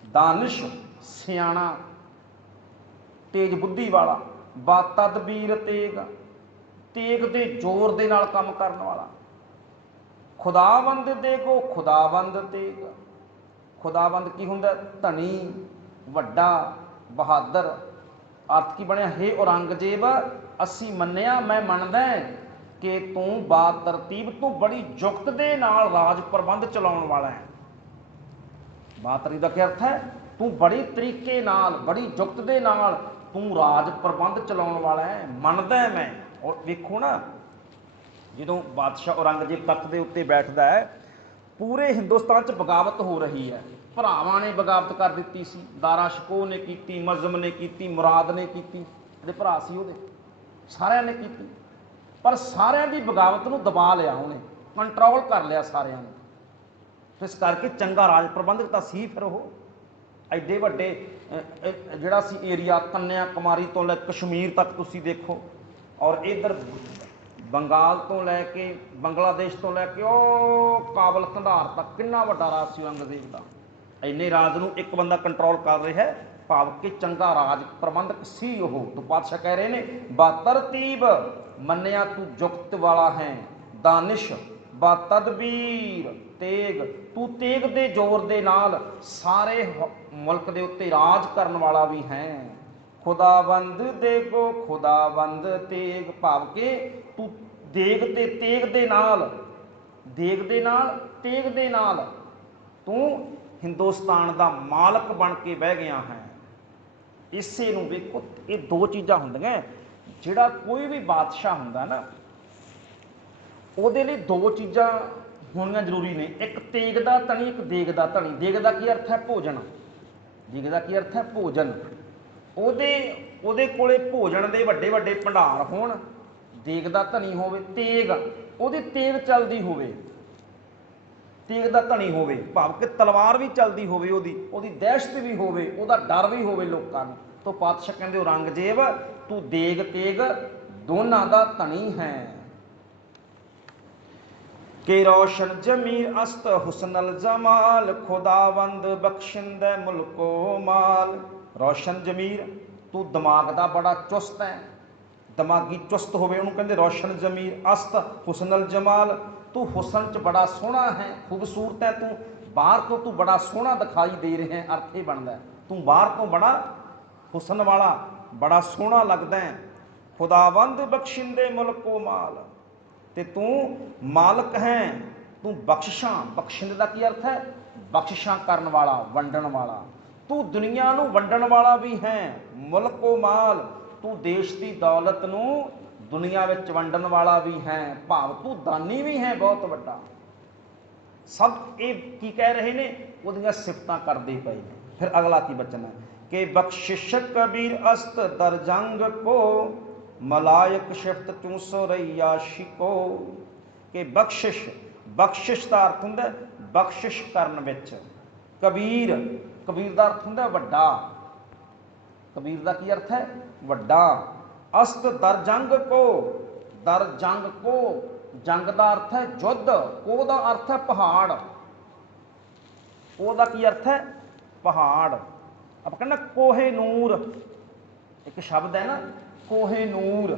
ਦਾਨਿਸ਼, ਸਿਆਣਾ, ਤੇਜ ਬੁੱਧੀ ਵਾਲਾ। ਬਾ ਤਦਬੀਰ, ਤੇਗ, ਤੇਗ ਦੇ ਜ਼ੋਰ ਦੇ ਨਾਲ ਕੰਮ ਕਰਨ ਵਾਲਾ। ਖੁਦਾਵੰਦ ਦੇਖੋ, ਖੁਦਾਵੰਦ ਤੇਗ। ਖੁਦਾਵੰਦ ਕੀ ਹੁੰਦਾ? ਧਨੀ, ਵੱਡਾ, ਬਹਾਦਰ। ਅਰਥ ਕੀ ਬਣਿਆ? ਹੇ ਔਰੰਗਜ਼ੇਬ, ਅਸੀਂ ਮੰਨਿਆ, ਮੈਂ ਮੰਨਦਾ ਕਿ ਤੂੰ ਬਾ ਤਰਤੀਬ, ਤੂੰ ਬੜੀ ਜੁਗਤ ਦੇ ਨਾਲ ਰਾਜ ਪ੍ਰਬੰਧ ਚਲਾਉਣ ਵਾਲਾ ਹੈ। ਬਾ ਤਰਤੀਬ ਦਾ ਕੀ ਅਰਥ ਹੈ? ਤੂੰ ਬੜੀ ਤਰੀਕੇ ਨਾਲ, ਬੜੀ ਜੁਗਤ ਦੇ ਨਾਲ ਤੂੰ ਰਾਜ ਪ੍ਰਬੰਧ ਚਲਾਉਣ ਵਾਲਾ ਹੈ, ਮੰਨਦਾ ਮੈਂ। ਔਰ ਵੇਖੋ ਨਾ, ਜਦੋਂ ਬਾਦਸ਼ਾਹ ਔਰੰਗਜ਼ੇਬ ਤਖਤ ਦੇ ਉੱਤੇ ਬੈਠਦਾ ਹੈ, ਪੂਰੇ ਹਿੰਦੁਸਤਾਨ 'ਚ ਬਗਾਵਤ ਹੋ ਰਹੀ ਹੈ। ਭਰਾਵਾਂ ਨੇ ਬਗਾਵਤ ਕਰ ਦਿੱਤੀ ਸੀ। ਦਾਰਾ ਸ਼ਿਕੋਹ ਨੇ ਕੀਤੀ, ਮਜ਼ਮ ਨੇ ਕੀਤੀ, ਮੁਰਾਦ ਨੇ ਕੀਤੀ, ਜਿਹੜੇ ਭਰਾ ਸੀ ਉਹਦੇ, ਸਾਰਿਆਂ ਨੇ ਕੀਤੀ। ਪਰ ਸਾਰਿਆਂ ਦੀ ਬਗਾਵਤ ਨੂੰ ਦਬਾ ਲਿਆ ਉਹਨੇ, ਕੰਟਰੋਲ ਕਰ ਲਿਆ ਸਾਰਿਆਂ ਨੂੰ। ਇਸ ਕਰਕੇ ਚੰਗਾ ਰਾਜ ਪ੍ਰਬੰਧਕ ਤਾਂ ਸੀ ਫਿਰ ਉਹ। ਐਡੇ ਵੱਡੇ ਜਿਹੜਾ ਸੀ ਏਰੀਆ, ਕੰਨਿਆ ਕੁਮਾਰੀ ਤੋਂ ਲੈ ਕਸ਼ਮੀਰ ਤੱਕ ਤੁਸੀਂ ਦੇਖੋ, ਔਰ ਇੱਧਰ ਬੰਗਾਲ ਤੋਂ ਲੈ ਕੇ, ਬੰਗਲਾਦੇਸ਼ ਤੋਂ ਲੈ ਕੇ ਉਹ ਕਾਬਲ ਕੰਧਾਰ ਤੱਕ, ਕਿੰਨਾ ਵੱਡਾ ਰਾਜ ਸੀ ਔਰੰਗਜ਼ੇਬ ਦਾ। ਇੰਨੇ ਰਾਜ ਨੂੰ ਇੱਕ ਬੰਦਾ ਕੰਟਰੋਲ ਕਰ ਰਿਹਾ ਹੈ, ਭਾਵ ਕਿ ਚੰਗਾ ਰਾਜ ਪ੍ਰਬੰਧਕ ਸੀ ਉਹ। ਤਾਂ ਪਾਤਸ਼ਾਹ ਕਹਿ ਰਹੇ ਨੇ, ਬਾ ਤਰਤੀਬ, ਮੰਨਿਆ ਤੂੰ ਜੁਗਤ ਵਾਲਾ ਹੈ। ਦਾਨਿਸ਼, ਬਾ ਤਦਬੀਰ, ਤੇਗ, ਤੂੰ ਤੇਗ ਦੇ ਜ਼ੋਰ ਦੇ ਨਾਲ ਸਾਰੇ ਮੁਲਕ ਦੇ ਉੱਤੇ ਰਾਜ ਕਰਨ ਵਾਲਾ ਵੀ ਹੈ। ਖੁਦਾਵੰਦ ਦੇਖੋ, ਖੁਦਾਵੰਦ ਤੇਗ, ਭਾਵ ਕਿ ਤੂੰ ਦੇਗ ਤੇ ਤੇਗ ਦੇ ਨਾਲ, ਦੇਗ ਦੇ ਨਾਲ, ਤੇਗ ਦੇ ਨਾਲ ਤੂੰ ਹਿੰਦੁਸਤਾਨ ਦਾ ਮਾਲਕ ਬਣ ਕੇ ਬਹਿ ਗਿਆ ਹੈ। ਇਸੇ ਨੂੰ ਵੇਖੋ, ਇਹ ਦੋ ਚੀਜ਼ਾਂ ਹੁੰਦੀਆਂ। ਜਿਹੜਾ ਕੋਈ ਵੀ ਬਾਦਸ਼ਾਹ ਹੁੰਦਾ ਨਾ, ਉਹਦੇ ਲਈ ਦੋ ਚੀਜ਼ਾਂ ਹੋਣੀਆਂ ਜ਼ਰੂਰੀ ਨੇ। ਇੱਕ ਤੇਗ ਦਾ ਧਣੀ, ਇੱਕ ਦੇਗ ਦਾ ਧਣੀ। ਦੇਗ ਦਾ ਕੀ ਅਰਥ ਹੈ? ਭੋਜਨ। ਦੇਗ ਦਾ ਕੀ ਅਰਥ ਹੈ? ਭੋਜਨ। ਉਹਦੇ ਕੋਲੇ ਭੋਜਨ ਦੇ ਵੱਡੇ ਵੱਡੇ ਭੰਡਾਰ ਹੋਣ, ਦੇਗ ਦਾ ਧਣੀ ਹੋਵੇ। ਤੇਗ, ਉਹਦੀ ਤੇਗ ਚੱਲਦੀ ਹੋਵੇ, ਤੇਗ ਦਾ ਧਣੀ ਹੋਵੇ, ਭਾਵ ਕਿ ਤਲਵਾਰ ਵੀ ਚੱਲਦੀ ਹੋਵੇ, ਉਹਦੀ ਦਹਿਸ਼ਤ ਵੀ ਹੋਵੇ, ਉਹਦਾ ਡਰ ਵੀ ਹੋਵੇ ਲੋਕਾਂ ਨੂੰ। ਤਾਂ ਪਾਤਸ਼ਾਹ ਕਹਿੰਦੇ, ਔਰੰਗਜ਼ੇਬ ਤੂੰ ਦੇਗ ਤੇਗ ਦੋਨਾਂ ਦਾ ਧਣੀ ਹੈ। ਕਿ ਰੋਸ਼ਨ ਜ਼ਮੀਰ ਅਸਤ ਹੁਸਨਲ ਜਮਾਲ, ਖੁਦਾਵੰਦ ਬਖਸ਼ਿੰਦੈ ਮੁਲਕੋ ਮਾਲ। ਰੋਸ਼ਨ ਜ਼ਮੀਰ, ਤੂੰ ਦਿਮਾਗ ਦਾ ਬੜਾ ਚੁਸਤ ਹੈ, ਦਿਮਾਗੀ ਚੁਸਤ ਹੋਵੇ, ਉਹਨੂੰ ਕਹਿੰਦੇ ਰੋਸ਼ਨ ਜ਼ਮੀਰ। ਅਸਤ ਹੁਸਨਲ ਜਮਾਲ, ਤੂੰ ਹੁਸਨ 'ਚ ਬੜਾ ਸੋਹਣਾ ਹੈ, ਖੂਬਸੂਰਤ ਹੈ ਤੂੰ। ਬਾਹਰ ਤੋਂ ਤੂੰ ਬੜਾ ਸੋਹਣਾ ਦਿਖਾਈ ਦੇ ਰਿਹਾ ਹੈ। ਅਰਥ ਇਹ ਬਣਦਾ, ਤੂੰ ਬਾਹਰ ਤੋਂ ਬੜਾ ਹੁਸਨ ਵਾਲਾ, ਬੜਾ ਸੋਹਣਾ ਲੱਗਦਾ ਹੈ। ਖੁਦਾਵੰਦ ਬਖਸ਼ਿੰਦੇ ਮੁਲਕੋ ਮਾਲ, ਤੇ ਤੂੰ ਮਾਲਕ ਹੈ, ਤੂੰ ਬਖਸ਼ਿਸ਼ਾਂ। ਬਖਸ਼ਿੰਦੇ ਦਾ ਕੀ ਅਰਥ ਹੈ? ਬਖਸ਼ਿਸ਼ਾਂ ਕਰਨ ਵਾਲਾ, ਵੰਡਣ ਵਾਲਾ। ਤੂੰ ਦੁਨੀਆ ਨੂੰ ਵੰਡਣ ਵਾਲਾ ਵੀ ਹੈ। ਮੁਲਕੋ ਮਾਲ, ਤੂੰ ਦੇਸ਼ ਦੀ ਦੌਲਤ ਨੂੰ ਦੁਨੀਆ ਵਿੱਚ ਵੰਡਣ ਵਾਲਾ ਵੀ ਹੈ, ਭਾਵ ਤੂੰ ਦਾਨੀ ਵੀ ਹੈ ਬਹੁਤ ਵੱਡਾ। ਸਭ ਇਹ ਕੀ ਕਹਿ ਰਹੇ ਨੇ? ਉਹਦੀਆਂ ਸਿਫਤਾਂ ਕਰਦੇ ਪਏ ਨੇ। ਫਿਰ ਅਗਲਾ ਕੀ ਬਚਨ ਹੈ? ਕਿ ਬਖਸ਼ਿਸ਼ ਕਬੀਰ ਅਸਤ ਦਰ ਜੰਗ ਕੋ, ਮਲਾਇਕ ਸ਼ਿਫਤ ਚੂੰ ਸੁਰਈਆ ਸ਼ਿਕੋ। ਕਿ ਬਖਸ਼ਿਸ਼, ਬਖਸ਼ਿਸ਼ ਦਾ ਅਰਥ ਹੁੰਦਾ ਬਖਸ਼ਿਸ਼ ਕਰਨ ਵਿੱਚ। ਕਬੀਰ, ਕਬੀਰ ਦਾ ਅਰਥ ਹੁੰਦਾ ਵੱਡਾ। ਕਬੀਰ ਦਾ ਕੀ ਅਰਥ ਹੈ? ਵੱਡਾ। ਅਸਤ ਦਰ ਜੰਗ ਕੋ, ਦਰ ਜੰਗ ਕੋ, ਜੰਗ ਦਾ ਅਰਥ ਹੈ ਯੁੱਧ, ਕੋ ਦਾ ਅਰਥ ਹੈ ਪਹਾੜ। ਉਹਦਾ ਕੀ ਅਰਥ ਹੈ? ਪਹਾੜ। ਆਪਾਂ ਕਹਿੰਦੇ ਕੋਹੇ ਨੂਰ, ਇੱਕ ਸ਼ਬਦ ਹੈ ਨਾ, ਕੋਹੇ ਨੂਰ।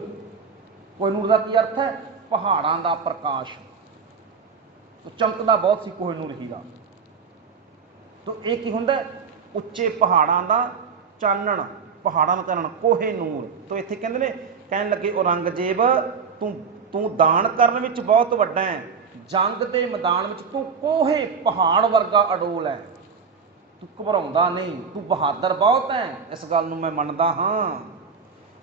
ਕੋਹੇ ਨੂਰ ਦਾ ਕੀ ਅਰਥ ਹੈ? ਪਹਾੜਾਂ ਦਾ ਪ੍ਰਕਾਸ਼। ਚਮਕਦਾ ਬਹੁਤ ਸੀ ਕੋਹੇ ਨੂਰ ਹੀਰਾ। ਤਾਂ ਇਹ ਕੀ ਹੁੰਦਾ? ਉੱਚੇ ਪਹਾੜਾਂ ਦਾ ਚਾਨਣ, ਪਹਾੜਾਂ ਦਾ ਚਾਨਣ, ਕੋਹੇ ਨੂਰ। ਤਾਂ ਇੱਥੇ ਕਹਿੰਦੇ ਨੇ, ਕਹਿਣ ਲੱਗੇ ਔਰੰਗਜ਼ੇਬ ਤੂੰ ਦਾਨ ਕਰਨ ਵਿੱਚ ਬਹੁਤ ਵੱਡਾ ਹੈ, ਜੰਗ ਦੇ ਮੈਦਾਨ ਵਿੱਚ ਤੂੰ ਕੋਹੇ ਪਹਾੜ ਵਰਗਾ ਅਡੋਲ ਹੈ, ਤੂੰ ਘਬਰਾਉਂਦਾ ਨਹੀਂ, ਤੂੰ ਬਹਾਦਰ ਬਹੁਤ ਹੈ। ਇਸ ਗੱਲ ਨੂੰ ਮੈਂ ਮੰਨਦਾ ਹਾਂ।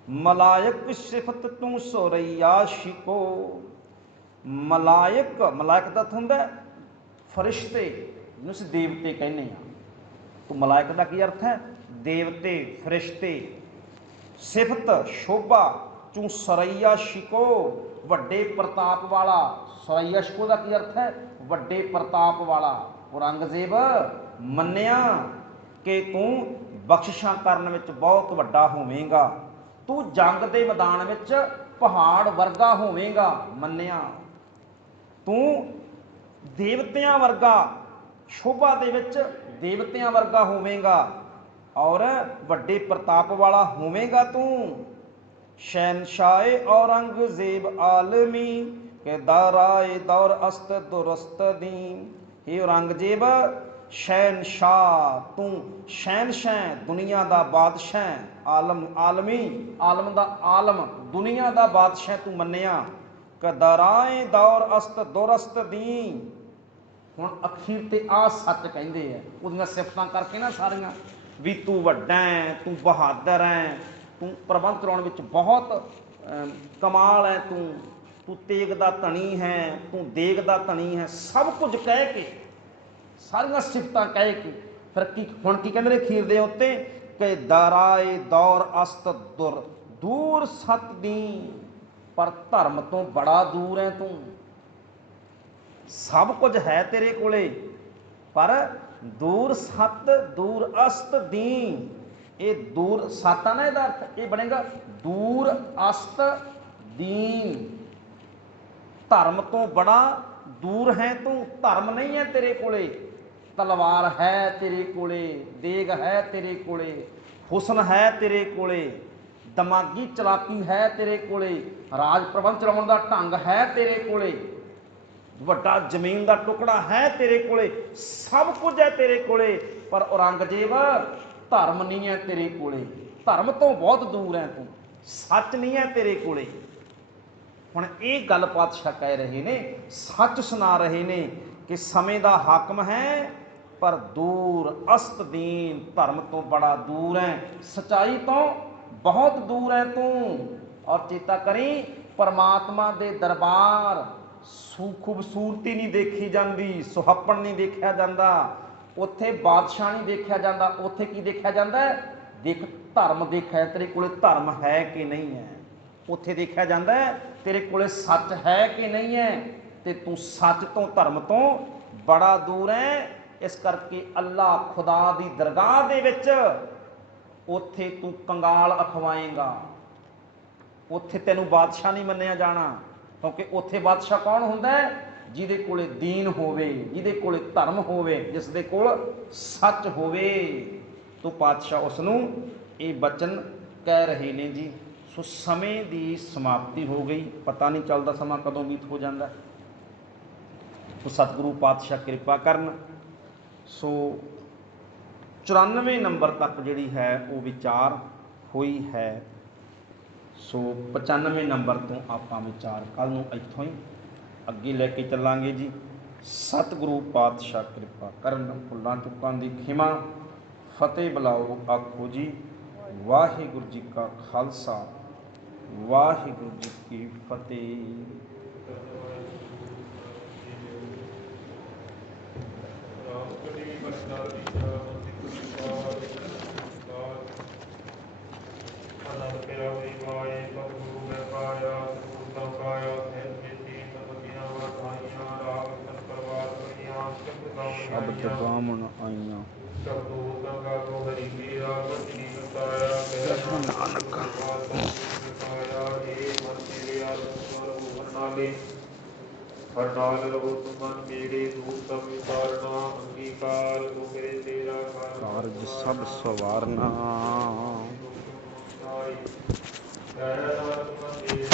ਮਲਾਇਕ ਸਿਫਤ ਤੂੰ ਸੁਰਈਆ ਸ਼ਿਕੋ। ਮਲਾਇਕ, ਮਲਾਇਕ ਦਾ ਅਰਥ ਹੁੰਦਾ ਫਰਿਸ਼ਤੇ, ਜਿਹਨੂੰ ਅਸੀਂ ਦੇਵਤੇ ਕਹਿੰਦੇ ਹਾਂ। ਤੂੰ ਮਲਾਇਕ ਦਾ ਕੀ ਅਰਥ ਹੈ? ਦੇਵਤੇ, ਫਰਿਸ਼ਤੇ। ਸਿਫਤ, ਸ਼ੋਭਾ, ਚੂੰ ਸਰਈਆ ਸ਼ਿਕੋ, ਵੱਡੇ ਪ੍ਰਤਾਪ ਵਾਲਾ। ਸਰਈਆ ਸ਼ਿਕੋ ਦਾ ਕੀ ਅਰਥ ਹੈ? ਵੱਡੇ ਪ੍ਰਤਾਪ ਵਾਲਾ। ਔਰੰਗਜ਼ੇਬ ਮੰਨਿਆ ਕਿ ਤੂੰ ਬਖਸ਼ਿਸ਼ਾਂ ਕਰਨ ਵਿੱਚ ਬਹੁਤ ਵੱਡਾ ਹੋਵੇਂਗਾ। ਤੂੰ ਜੰਗ ਦੇ ਮੈਦਾਨ ਵਿੱਚ ਪਹਾੜ ਵਰਗਾ ਹੋਵੇਂਗਾ ਮੰਨਿਆ। ਤੂੰ ਦੇਵਤਿਆਂ ਵਰਗਾ, ਸ਼ੋਭਾ ਦੇ ਵਿੱਚ ਦੇਵਤਿਆਂ ਵਰਗਾ ਹੋਵੇਂਗਾ ਔਰ ਵੱਡੇ ਪ੍ਰਤਾਪ ਵਾਲਾ ਹੋਵੇਂਗਾ ਤੂੰ। ਸ਼ਹਿਨशाह औरंगजेब आलमी के दाराए दौर अस्त दुरस्त दी। हे औरंगजेब शहनशाह, तू शहनशाह दुनिया ਦਾ ਬਾਦਸ਼ਾਹ, ਆਲਮ ਆਲਮੀ ਆਲਮ ਦਾ ਆਲਮ ਦੁਨੀਆ ਦਾ ਬਾਦਸ਼ਾਹ ਤੂੰ ਮੰਨਿਆ। ਕਦਰਾਏ ਦੌਰ ਅਸਤ ਦੁਰਸਤ ਦੀ। ਹੁਣ ਅਖੀਰ ਤੇ ਆ ਸੱਚ ਕਹਿੰਦੇ ਆ, ਉਹਦੀਆਂ ਸਿਫਤਾਂ ਕਰਕੇ ਨਾ ਸਾਰੀਆਂ, ਵੀ ਤੂੰ ਵੱਡਾ ਹੈ, ਤੂੰ ਬਹਾਦਰ ਹੈ, ਤੂੰ ਪ੍ਰਬੰਧ ਚਲਾਉਣ ਵਿੱਚ ਬਹੁਤ ਕਮਾਲ ਹੈ, ਤੂੰ ਤੇਗ ਦਾ ਧਣੀ ਹੈ, ਤੂੰ ਦੇਗ ਦਾ ਧਣੀ ਹੈ, ਸਭ ਕੁਝ ਕਹਿ ਕੇ, ਸਾਰੀਆਂ ਸਿਫਤਾਂ ਕਹਿ ਕੇ ਫਿਰ ਕੀ ਹੁਣ ਕੀ ਕਹਿੰਦੇ ਨੇ ਅਖੀਰ ਦੇ ਉੱਤੇ ਕਿ ਦਰਾਏ ਦੌਰ ਅਸਤ ਦੂਰ ਸਤ ਦੀ। ਪਰ ਧਰਮ ਤੋਂ ਬੜਾ ਦੂਰ ਹੈ ਤੂੰ। ਸਭ ਕੁਝ ਹੈ ਤੇਰੇ ਕੋਲੇ ਪਰ ਦੂਰ ਸਤ ਦੂਰ ਅਸਤ ਦੀ। ਇਹ ਦੂਰ ਸਤ ਆ ਨਾ, ਇਹਦਾ ਅਰਥ ਇਹ ਬਣੇਗਾ ਦੂਰ ਅਸਤ ਦੀਨ। ਧਰਮ ਤੋਂ ਬੜਾ ਦੂਰ ਹੈ ਤੂੰ। ਧਰਮ ਨਹੀਂ ਹੈ ਤੇਰੇ ਕੋਲੇ, ਤਲਵਾਰ ਹੈ ਤੇਰੇ ਕੋਲੇ, ਦੇਗ ਹੈ ਤੇਰੇ ਕੋਲੇ, ਹੁਸਨ ਹੈ ਤੇਰੇ ਕੋਲੇ, ਦਿਮਾਗੀ ਚਲਾਕੀ ਹੈ ਤੇਰੇ ਕੋਲੇ, ਰਾਜ ਪ੍ਰਬੰਧ ਚਲਾਉਣ ਦਾ ਢੰਗ ਹੈ ਤੇਰੇ ਕੋਲੇ, ਵੱਡਾ ਜ਼ਮੀਨ ਦਾ ਟੁਕੜਾ ਹੈ ਤੇਰੇ ਕੋਲੇ, ਸਭ ਕੁਝ ਹੈ ਤੇਰੇ ਕੋਲੇ। ਪਰ ਔਰੰਗਜ਼ੇਬ ਧਰਮ ਨਹੀਂ ਹੈ ਤੇਰੇ ਕੋਲੇ। ਧਰਮ ਤੋਂ ਬਹੁਤ ਦੂਰ ਹੈ ਤੂੰ, ਸੱਚ ਨਹੀਂ ਹੈ ਤੇਰੇ ਕੋਲੇ। ਹੁਣ ਇਹ ਗੱਲ ਪਾਤਸ਼ਾਹ ਕਹਿ ਰਹੇ ਨੇ, ਸੱਚ ਸੁਣਾ ਰਹੇ ਨੇ ਕਿ ਸਮੇਂ ਦਾ ਹਾਕਮ ਹੈ ਪਰ ਦੂਰ ਅਸਤ ਦੀਨ। ਧਰਮ ਤੋਂ ਬੜਾ ਦੂਰ ਹੈ, ਸਚਾਈ ਤੋਂ ਬਹੁਤ ਦੂਰ ਹੈ ਤੂੰ। ਔਰ ਚੇਤਾ ਕਰੀ, ਪਰਮਾਤਮਾ ਦੇ ਦਰਬਾਰ ਖੂਬਸੂਰਤੀ ਨਹੀਂ ਦੇਖੀ ਜਾਂਦੀ, ਸੁਹੱਪਣ ਨਹੀਂ ਦੇਖਿਆ ਜਾਂਦਾ, ਉੱਥੇ ਬਾਦਸ਼ਾਹ ਨਹੀਂ ਦੇਖਿਆ ਜਾਂਦਾ। ਉੱਥੇ ਕੀ ਦੇਖਿਆ ਜਾਂਦਾ? ਦੇਖ ਧਰਮ ਦੇਖਿਆ, ਤੇਰੇ ਕੋਲੇ ਧਰਮ ਹੈ ਕਿ ਨਹੀਂ ਹੈ। ਉੱਥੇ ਦੇਖਿਆ ਜਾਂਦਾ ਤੇਰੇ ਕੋਲੇ ਸੱਚ ਹੈ ਕਿ ਨਹੀਂ ਹੈ। ਤੇ ਤੂੰ ਸੱਚ ਤੋਂ ਧਰਮ ਤੋਂ ਬੜਾ ਦੂਰ ਹੈ। ਇਸ ਕਰਕੇ ਅੱਲਾ ਖੁਦਾ ਦੀ ਦਰਗਾਹ ਦੇ ਵਿੱਚ ਉੱਥੇ ਤੂੰ ਕੰਗਾਲ ਅਖਵਾਏਂਗਾ, ਉੱਥੇ ਤੈਨੂੰ ਬਾਦਸ਼ਾਹ ਨਹੀਂ ਮੰਨਿਆ ਜਾਣਾ। ਕਿਉਂਕਿ ਉੱਥੇ ਬਾਦਸ਼ਾਹ ਕੌਣ ਹੁੰਦਾ ਹੈ? ਜਿਹਦੇ ਕੋਲੇ ਦੀਨ ਹੋਵੇ, ਜਿਹਦੇ ਕੋਲੇ ਧਰਮ ਹੋਵੇ, ਜਿਸ ਦੇ ਕੋਲ ਸੱਚ ਹੋਵੇ। ਤੋ ਪਾਤਸ਼ਾਹ ਉਸ ਨੂੰ ਇਹ ਬਚਨ ਕਹਿ ਰਹੇ ਨੇ ਜੀ। ਸੋ ਸਮੇਂ ਦੀ ਸਮਾਪਤੀ ਹੋ ਗਈ, ਪਤਾ ਨਹੀਂ ਚੱਲਦਾ ਸਮਾਂ ਕਦੋਂ ਬੀਤ ਹੋ ਜਾਂਦਾ। ਸੋ ਸਤਿਗੁਰੂ ਪਾਤਸ਼ਾਹ ਕਿਰਪਾ ਕਰਨ। ਸੋ 94 ਨੰਬਰ ਤੱਕ ਜਿਹੜੀ ਹੈ ਉਹ ਵਿਚਾਰ ਹੋਈ ਹੈ। ਸੋ 95 ਨੰਬਰ ਤੋਂ ਆਪਾਂ ਵਿਚਾਰ ਕੱਲ੍ਹ ਨੂੰ ਇੱਥੋਂ ਹੀ ਅੱਗੇ ਲੈ ਕੇ ਚੱਲਾਂਗੇ ਜੀ। ਸਤਿਗੁਰੂ ਪਾਤਸ਼ਾਹ ਕਿਰਪਾ ਕਰਨ। ਭੁੱਲਾਂ ਚੁੱਕਾਂ ਦੀ ਖਿਮਾ। ਫਤਿਹ ਬੁਲਾਓ ਆਖੋ ਜੀ। ਵਾਹਿਗੁਰੂ ਜੀ ਕਾ ਖਾਲਸਾ, ਵਾਹਿਗੁਰੂ ਜੀ ਕੀ ਫਤਿਹ। ਸ਼ਬਦ ਬਾਮਣ ਆਈਆਂ ਨਾਨਕ ਹਰਨਾਲ ਰਹੋ ਤੁਮਨ ਮੇਰੇ ਦੂਰ ਤਮ ਵਿਚਾਰਨਾ ਅੰਗੀਕਾਰ ਤੋ ਮੇਰੇ ਤੇਰਾ ਕਾਰਜ ਸਭ ਸਵਾਰਨਾ। ਤੁਮਨ ਮੇਰੇ